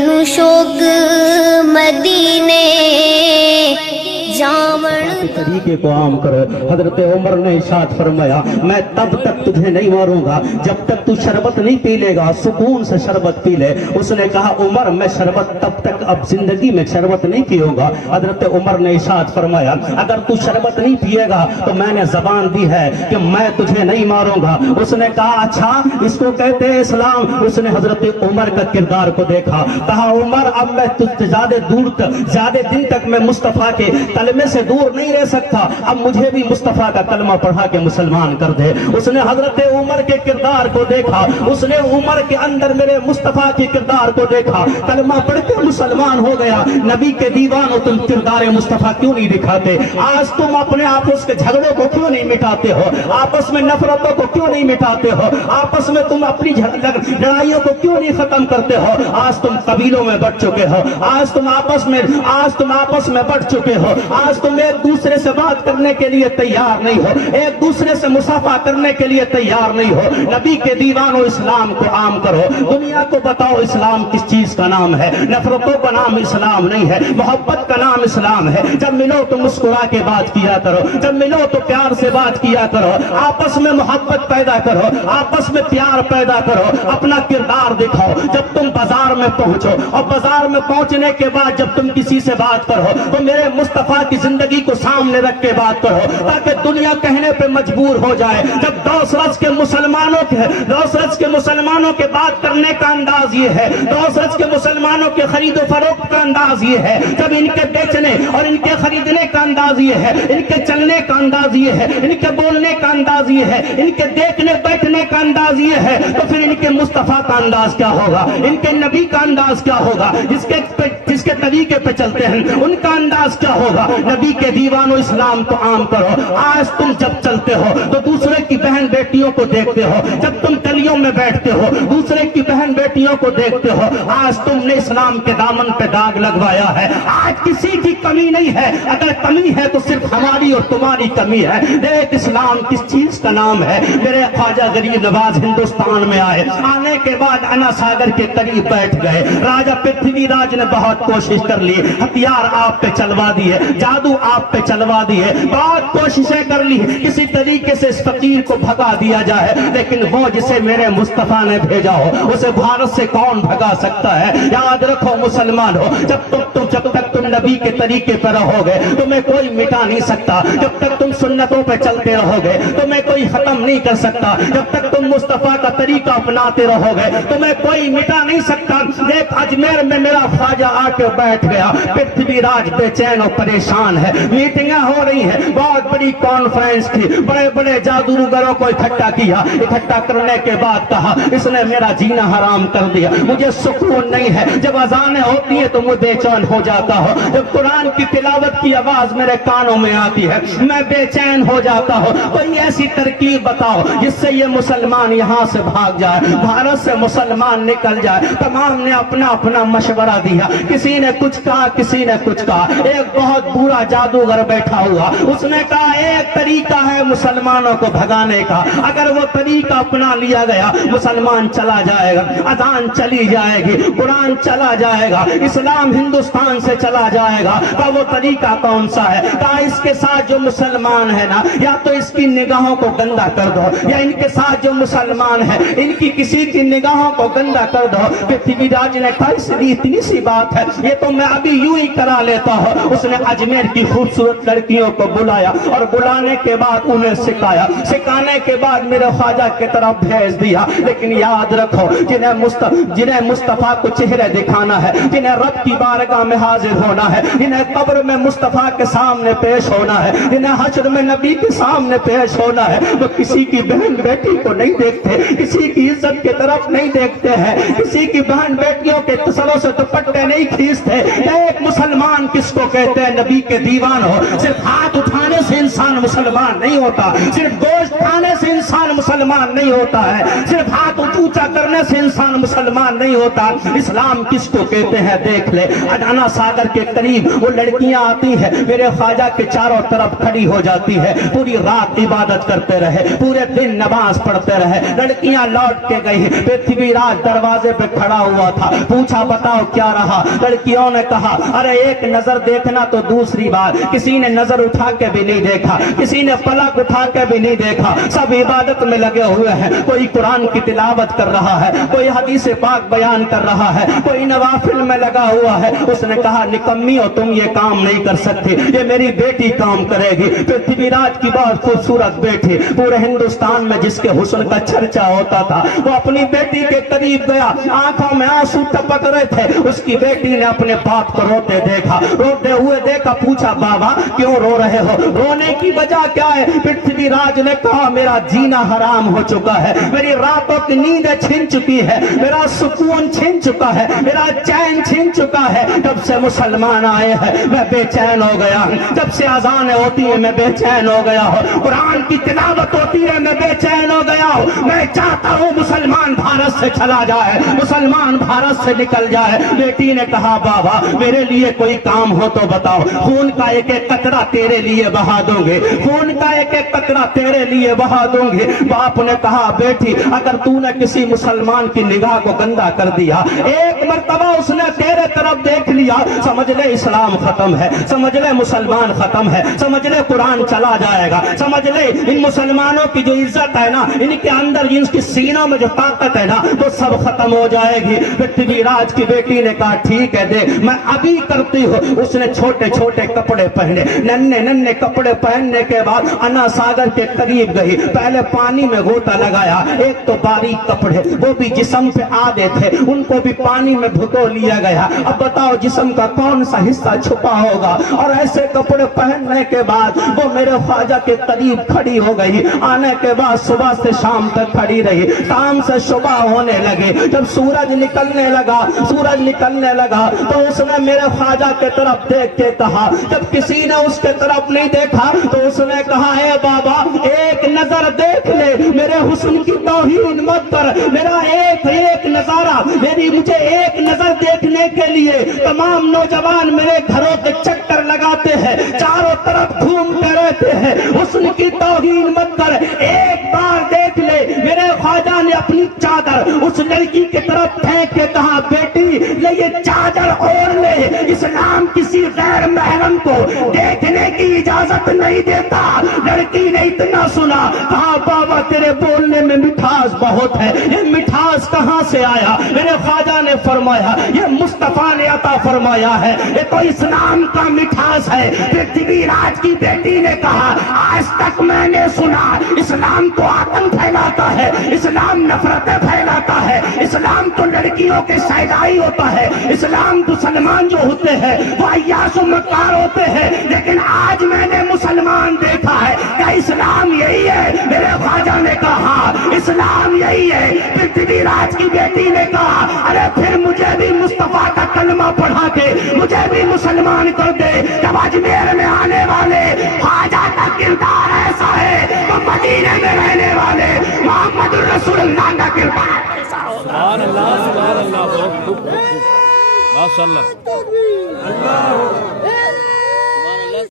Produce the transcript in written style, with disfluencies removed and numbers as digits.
मैनू शौक मदीने जावण तरीके को आम कर। हजरत उमर ने इरशाद फरमाया, मैं तब तक तुझे नहीं मारूंगा जब तक तू शरबत नहीं पी लेगा, सुकून से शरबत पी ले। उसने कहा, उमर मैं शरबत तब तक अब जिंदगी में शरबत नहीं पीऊंगा। हजरत उमर ने इरशाद फरमाया, अगर तू शरबत नहीं पिएगा तो मैंने जबान दी है कि मैं तुझे नहीं मारूंगा। उसने कहा, अच्छा इसको कहते हैं इस्लाम। उसने हजरत उमर का किरदार को देखा, कहा, उमर अब मैं तुझसे ज्यादा दिन तक मैं मुस्तफा के कलमे से दूर नहीं रह सकता, अब मुझे भी मुस्तफा का कलमा पढ़ा के मुसलमान कर दे। उसने हजरत उमर के किरदार को देखा, उसने उमर के अंदर मेरे मुस्तफा के किरदार को देखा, कलमा पढ़ के मुसलमान हो गया। नबी के दीवानों, तुम किरदार मुस्तफा क्यों नहीं दिखाते? आज तुम अपने आपस के झगड़ों को क्यों नहीं मिटाते हो? आपस में नफरतों को क्यों नहीं मिटाते हो? आपस में तुम अपनी लड़ाइयों को क्यों नहीं खत्म करते हो? आज तुम कबीलों में बढ़ चुके हो, आज तुम आपस में बढ़ चुके हो, आज तुम एक दूसरे से बात करने के लिए तैयार नहीं हो, एक दूसरे से मुसाफा करने के लिए तैयार नहीं हो। नबी के दीवानों, इस्लाम को आम करो, दुनिया को बताओ इस्लाम किस चीज का नाम है। नफरतों का नाम इस्लाम नहीं है, मोहब्बत का नाम इस्लाम है। जब मिलो तो मुस्कुरा के बात किया करो, जब मिलो तो प्यार से बात किया करो, आपस में मोहब्बत पैदा करो, आपस में प्यार पैदा करो, अपना किरदार दिखाओ। जब तुम बाजार में पहुंचो और बाजार में पहुंचने के बाद जब तुम किसी से बात करो तो मेरे मुस्तफा की जिंदगी को सामने रख के बात करो, ताकि दुनिया कहने पे मजबूर हो जाए। जब दौसरज के मुसलमानों के बात करने का अंदाज ये है, दौसरज के मुसलमानों के खरीदो फरोख्त का अंदाज ये है, जब इनके बेचने और इनके खरीदने का अंदाज ये है, इनके चलने का अंदाज ये है, इनके बोलने का अंदाज ये है, इनके देखने बैठने का अंदाज ये है, तो फिर इनके मुस्तफा का अंदाज क्या होगा? इनके नबी का अंदाज क्या होगा? जिसके तरीके पे चलते हैं उनका अंदाज क्या होगा? नबी के दीवानों, इस्लाम को आम करो। आज तुम जब चलते हो तो दूसरे की बहन बेटियों को देखते हो, जब तुम गलियों में बैठते हो दूसरे की बहन बेटियों को देखते हो। आज तुमने इस्लाम के दामन पे दाग लगवाया है। आज किसी की कमी नहीं है, अगर कमी है तो सिर्फ हमारी और तुम्हारी कमी है। देख इस्लाम किस चीज का नाम है। मेरे ख्वाजा गरीब नवाज हिंदुस्तान में आए, आने के बाद अन्ना सागर के करीब बैठ गए। राजा पृथ्वीराज ने बहुत कोशिश कर ली, हथियार आप पे चलवा दिए, जादू आप पे चलवा दिए, बहुत कोशिशें कर ली किसी तरीके से इस फकीर को भगा दिया जाए, लेकिन वो जिसे मेरे मुस्तफा ने भेजा हो उसे भारत से कौन भगा सकता है? याद रखो मुसलमान हो, जब तक तुम नबी के तरीके पर रहोगे तुम्हें कोई मिटा नहीं सकता। जब तक तुम सुन्नतों पे चलते रहोगे तुम्हें कोई खत्म नहीं कर सकता। जब तक तुम मुस्तफा का तरीका अपनाते रहोगे तुम्हें कोई मिटा नहीं सकता। देख अजमेर में मेरा ख्वाजा आके बैठ गया, पृथ्वीराज बेचैन और परेशान है, मीटिंगें हो रही हैं, बहुत बड़ी कॉन्फ्रेंस थी, बड़े बड़े जादूगरों को इकट्ठा किया। इकट्ठा करने के बाद कहा, इसने मेरा जीना हराम कर दिया, मुझे सुकून नहीं है। जब अजानें होती है तो मुझे बेचैन हो जाता हो, जब कुरान की तिलावत की आवाज मेरे कानों में आती है मैं बेचैन हो जाता हूँ। कोई ऐसी तरकीब बताओ जिससे ये मुसलमान यहाँ से भाग जाए, भारत से मुसलमान निकल जाए। तमाम ने अपना अपना मशवरा दिया, किसी ने कुछ कहा, किसी ने कुछ कहा। एक बहुत बुरा जादूगर बैठा हुआ, उसने कहा एक तरीका है मुसलमानों को भगाने का, अगर वो तरीका अपना लिया गया मुसलमान चला जाएगा, अजान चली जाएगी, कुरान चला जाएगा, इस्लाम हिंदुस्तान से चला जाएगा। का वो तरीका कौन सा है? कहा इसके साथ जो मुसलमान है ना, या तो इसकी निगाहों को गंदा कर दो, या इनके साथ जो मुसलमान है इनकी किसी की निगाहों को गंदा कर दो। पृथ्वीराज ने कहा इसलिए इतनी सी बात है, ये तो मैं अभी यूं ही करा लेता हूं। उसने अजमेर की खूबसूरत लड़कियों को बुलाया और बुलाने के बाद उन्हें सिखाने के बाद मेरे ख्वाजा की तरफ भेज दिया। लेकिन याद रखो, जिन्हें मुस्तफा को चेहरे दिखाना है, जिन्हें रब की बारगाह में हाजिर होना है, जिन्हें कब्र में मुस्तफा के सामने पेश होना है, जिन्हें हश्र में नबी के सामने पेश होना है, वो किसी की बहन बेटी को नहीं देखते, किसी की इज्जत की तरफ नहीं देखते हैं, किसी की बहन बेटियों के सरों से दुपट्टे नहीं खींचते। एक मुसलमान किसको कहते हैं? नबी के दीवान हो। सिर्फ हाथ उठाने से इंसान मुसलमान नहीं होता, सिर्फ गोश्त खाने से इंसान मुसलमान नहीं होता है, सिर्फ हाथ ऊंचा करने से इंसान मुसलमान नहीं होता। इस्लाम किसको कहते हैं? देख ले, अन्ना सागर के करीब वो लड़कियां आती है, मेरे ख्वाजा के चारों तरफ खड़ी हो जाती है, पूरी रात इबादत करते रहे, पूरे दिन नमाज पढ़ते रहे। लड़कियां लौट के गई, पृथ्वीराज दरवाजे पे खड़ा हुआ था, पूछा پوچھا بتاؤ کیا رہا؟ لڑکیوں نے کہا ارے ایک نظر دیکھنا تو دوسری بار، کسی نے نظر اٹھا کے بھی نہیں دیکھا، کسی نے پلک اٹھا کے بھی نہیں دیکھا، سب عبادت میں لگے ہوئے ہیں، کوئی قرآن کی تلاوت کر رہا ہے، کوئی حدیث پاک بیان کر رہا ہے، کوئی نوافل میں لگا ہوا ہے۔ اس نے کہا نکمی ہو تم، یہ کام نہیں کر سکتے، یہ میری بیٹی کام کرے گی۔ پرتھوی راج کی بہت خوبصورت بیٹی، پورے ہندوستان میں جس کے حسن کا چرچا ہوتا تھا، وہ اپنی بیٹی کے قریب گیا، آنکھوں میں آنسو ٹپک رہے تھے۔ اس کی بیٹی نے اپنے باپ کو روتے دیکھا، روتے ہوئے دیکھا، پوچھا بابا کیوں رو رہے ہو؟ رونے کی وجہ کیا ہے؟ پرتھوی راج نے کہا میرا جینا حرام ہو چکا ہے، میری راتوں کی نیند چھن چکی ہے، میرا سکون چھن چکا ہے، میرا چین چھن چکا ہے۔ جب سے مسلمان آئے ہیں میں بے چین ہو گیا ہوں، جب سے اذانیں ہوتی ہیں میں بے چین ہو گیا ہوں، قرآن کی تلاوت ہوتی ہے میں بے چین ہو گیا ہوں۔ میں چاہتا ہوں مسلمان بھارت سے چلا جائے، مسلمان بھارت سے نکل جائے۔ بیٹی نے کہا بابا میرے لیے کوئی کام ہو تو بتاؤ، خون کا ایک ایک قطرہ تیرے لیے بہا دوں گے، خون کا ایک ایک قطرہ تیرے لیے بہا دوں گے۔ باپ نے کہا بیٹی اگر تو نے کسی مسلمان کی نگاہ کو گندا کر دیا، ایک مرتبہ اس نے تیرے طرف دیکھ لیا، سمجھ لے اسلام ختم ہے، سمجھ لے مسلمان ختم ہے، سمجھ لے قرآن چلا جائے گا، سمجھ لے ان مسلمانوں کی جو عزت ہے نا، ان کے اندر ان کی سینوں میں جو طاقت ہے نا، وہ سب ختم ہو جائے گی۔ پرتھوی راج کی بیٹی نے کہا ٹھیک ہے دے میں ابھی کرتی ہوں۔ اس نے چھوٹے چھوٹے کپڑے پہنے، ننھے ننھے کپڑے پہننے کے بعد انا ساگر کے قریب گئی، پہلے پانی میں غوطہ لگایا، ایک تو باریک کپڑے وہ بھی جسم پہ آدھے تھے ان کو بھی پانی میں بھگو لیا گیا۔ اب بتاؤ جسم کا کون سا حصہ چھپا ہوگا؟ اور ایسے کپڑے پہننے کے بعد وہ میرے خواجہ کے قریب کھڑی ہو گئی، آنے کے بعد صبح سے شام تک کھڑی رہی، شام سے صبح ہونے لگے، جب سورج نکلنے لگا تو اس نے میرے خواجہ کے طرف دیکھ کے کہا، جب کسی نے اس کے طرف نہیں دیکھا تو اس نے کہا اے بابا ایک نظر دیکھ لے، میرے حسن کی توہین مت کر، میرا ایک نظارہ، مجھے ایک نظر دیکھنے کے لیے تمام نوجوان میرے گھروں کے چکر لگاتے ہیں، چاروں طرف گھومتے رہتے ہیں، حسن کی توہین مت کر، ایک بار دیکھ لے۔ میرے خواجہ نے اپنی چادر اس لڑکی کی طرف پھینک کے کہا بیٹی لے یہ چادر اوڑھ لے، اسلام کسی غیر محرم کو دیکھنے کی اجازت نہیں دیتا۔ لڑکی نے اتنا سنا، کہا بابا تیرے بولنے میں مٹھاس بہت ہے، یہ مٹھاس کہاں سے آیا؟ میرے خواجہ نے فرمایا یہ مصطفیٰ نے عطا فرمایا ہے، یہ تو اسلام کا مٹھاس ہے۔ پرتھوی راج کی بیٹی نے کہا آج تک میں نے سنا اسلام تو آتنک پھیلاتا ہے، اسلام نفرتیں پھیلاتا ہے، اسلام تو لڑکیوں کے سیدائی ہوتا ہے، اسلام مسلمان جو ہوتے ہیں وہ عیاش و مکار ہوتے ہیں، لیکن آج میں نے مسلمان دیکھا ہے کہ اسلام یہی ہے۔ میرے خواجہ نے کہا اسلام یہی ہے۔ پرتھوی راج کی بیٹی نے کہا ارے پھر مجھے بھی مصطفیٰ کا کلمہ پڑھا کے مجھے بھی مسلمان کر دے۔ جب اجمیر میں آنے والے خواجہ کا کردار ایسا ہے تو مدینے میں رہنے والے محمد الرسول اللہ کا کردار ایسا ہوگا۔ سبحان اللہ، سبحان اللہ، بہت خوب، ماشاء اللہ۔